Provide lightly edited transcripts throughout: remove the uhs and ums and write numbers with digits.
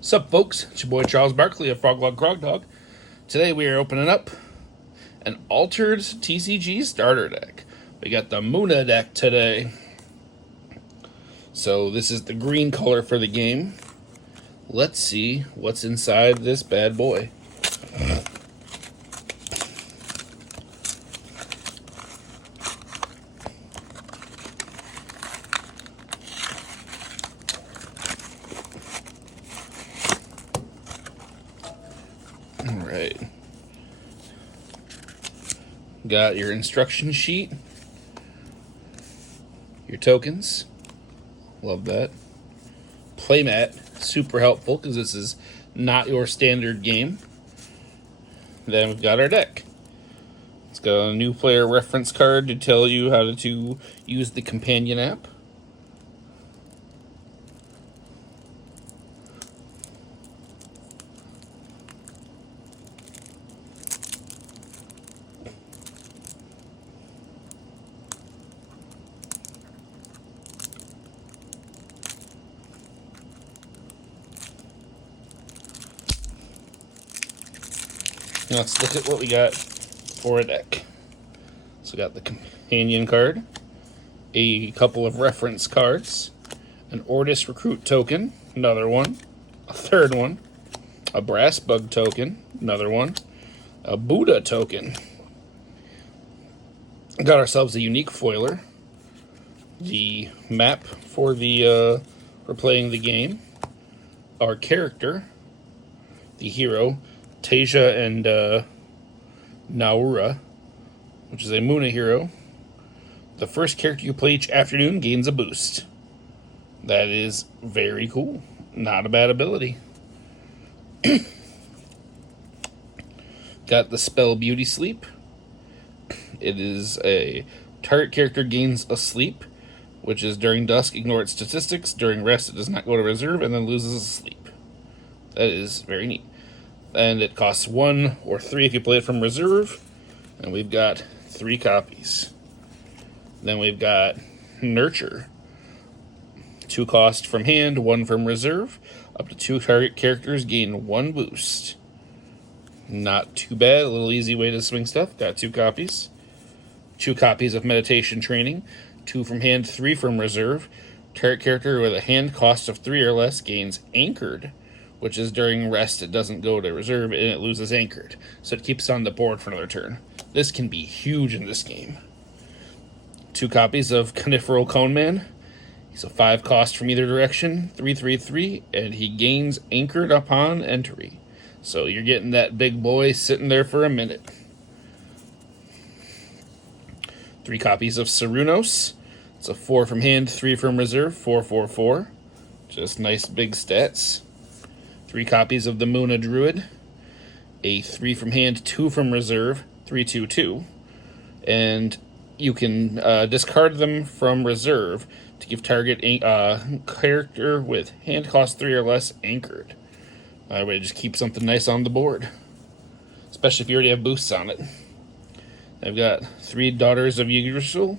Sup, folks? It's your boy Charles Barkley of FrogLogCrogDog. Today we are opening up an altered TCG starter deck. We got the Muna deck today. So this is the green color for the game. Let's see what's inside this bad boy. Alright. Got your instruction sheet. Your tokens. Love that. Playmat. Super helpful because this is not your standard game. Then we've got our deck. It's got a new player reference card to tell you how to use the companion app. Now let's look at what we got for a deck. So we got the companion card, a couple of reference cards, an Ordis Recruit token, another one, a third one, a Brass Bug token, another one, a Buddha token. Got ourselves a unique foiler, the map for playing the game, our character, the hero, Tasia and Naura, which is a Muna hero. The first character you play each afternoon gains a boost. That is very cool. Not a bad ability. Got the spell Beauty Sleep. It is a target character gains a sleep, which is during dusk, ignore its statistics. During rest, it does not go to reserve and then loses a sleep. That is very neat. And it costs 1 or 3 if you play it from reserve. And we've got 3 copies. Then we've got Nurture. 2 cost from hand, 1 from reserve. Up to 2 target characters gain 1 boost. Not too bad. A little easy way to swing stuff. Got 2 copies. 2 copies of Meditation Training. 2 from hand, 3 from reserve. Target character with a hand cost of 3 or less gains Anchored, which is during rest, it doesn't go to reserve, and it loses Anchored. So it keeps on the board for another turn. This can be huge in this game. 2 copies of Coniferal Coneman. He's a 5 cost from either direction, 3/3/3, and he gains Anchored upon entry. So you're getting that big boy sitting there for a minute. 3 copies of Cerunos. It's a 4 from hand, 3 from reserve, 4/4/4. Just nice big stats. 3 copies of the Muna Druid, a 3 from hand, 2 from reserve, 3/2/2, and you can discard them from reserve to give target character with hand cost 3 or less Anchored. That way, just keep something nice on the board, especially if you already have boosts on it. I've got 3 Daughters of Yggdrasil,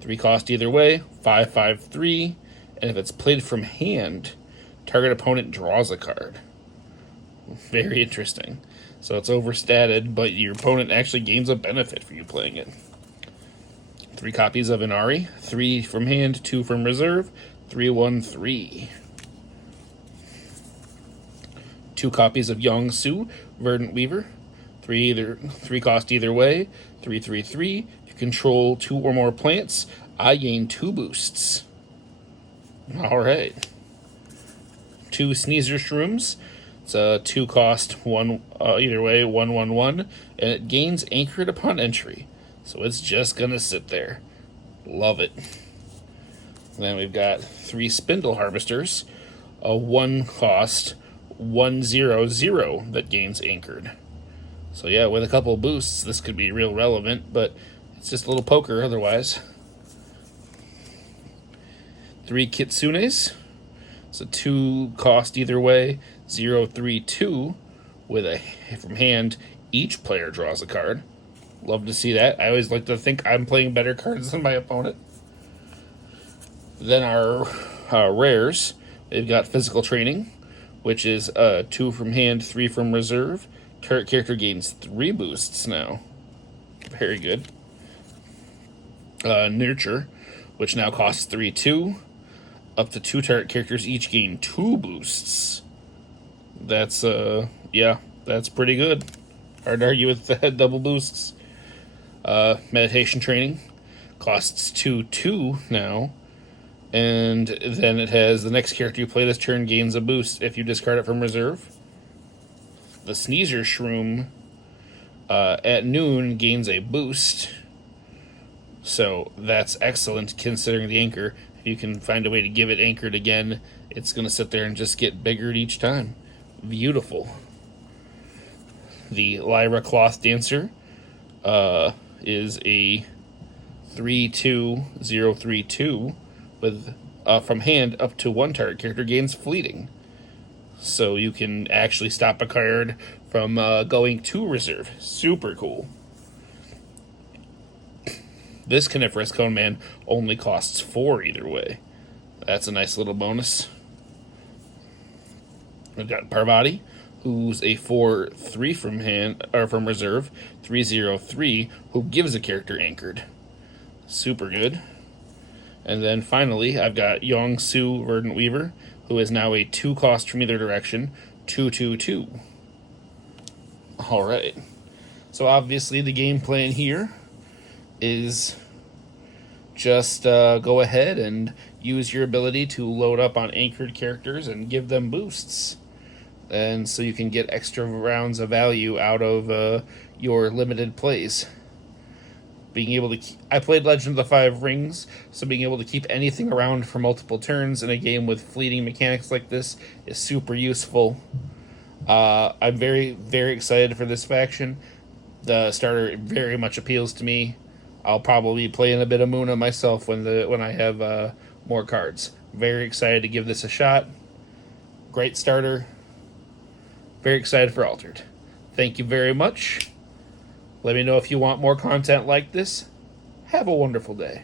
3 cost either way, 5/5/3, and if it's played from hand, target opponent draws a card. Very interesting. So it's overstated, but your opponent actually gains a benefit for you playing it. 3 copies of Inari, 3 from hand, 2 from reserve, 3/1/3. 2 copies of Yongsu, Verdant Weaver, 3 cost either way, 3/3/3. You control 2 or more plants. I gain 2 boosts. Alright. 2 Sneezer Shrooms. It's a 2 cost, 1 either way, 1/1/1, and it gains Anchored upon entry. So it's just gonna sit there. Love it. Then we've got 3 Spindle Harvesters, a 1 cost, 1/0/0 that gains Anchored. So yeah, with a couple boosts, this could be real relevant, but it's just a little poker otherwise. 3 Kitsunes. It's a 2 cost either way, 0/3/2, with a from hand, each player draws a card. Love to see that. I always like to think I'm playing better cards than my opponent. Then our rares, they've got Physical Training, which is 2 from hand, 3 from reserve. Target character gains 3 boosts now. Very good. Nurture, which now costs 3/2. Up to 2 target characters each gain 2 boosts. That's, yeah, that's pretty good. Hard to argue with the double boosts. Meditation Training costs 2/2 now. And then it has the next character you play this turn gains a boost if you discard it from reserve. The Sneezer Shroom at noon gains a boost. So that's excellent considering the anchor. If you can find a way to give it anchored again, it's going to sit there and just get bigger each time. Beautiful. The Lyra Cloth Dancer is a 3/2/0/3/2 with from hand up to 1 target character gains fleeting. So you can actually stop a card from going to reserve. Super cool. This Coniferous Cone Man only costs 4 either way. That's a nice little bonus. We've got Parvati, who's a 4/3 from hand or from reserve, 3/0/3, who gives a character anchored. Super good. And then finally, I've got Yong-Su Verdant Weaver, who is now a 2 cost from either direction, 2/2/2. Alright. So obviously the game plan here is just go ahead and use your ability to load up on anchored characters and give them boosts. And so you can get extra rounds of value out of your limited plays. Being able to I played Legend of the Five Rings, so being able to keep anything around for multiple turns in a game with fleeting mechanics like this is super useful. I'm very, very excited for this faction. The starter very much appeals to me. I'll probably play in a bit of Muna myself when I have more cards. Very excited to give this a shot. Great starter. Very excited for Altered. Thank you very much. Let me know if you want more content like this. Have a wonderful day.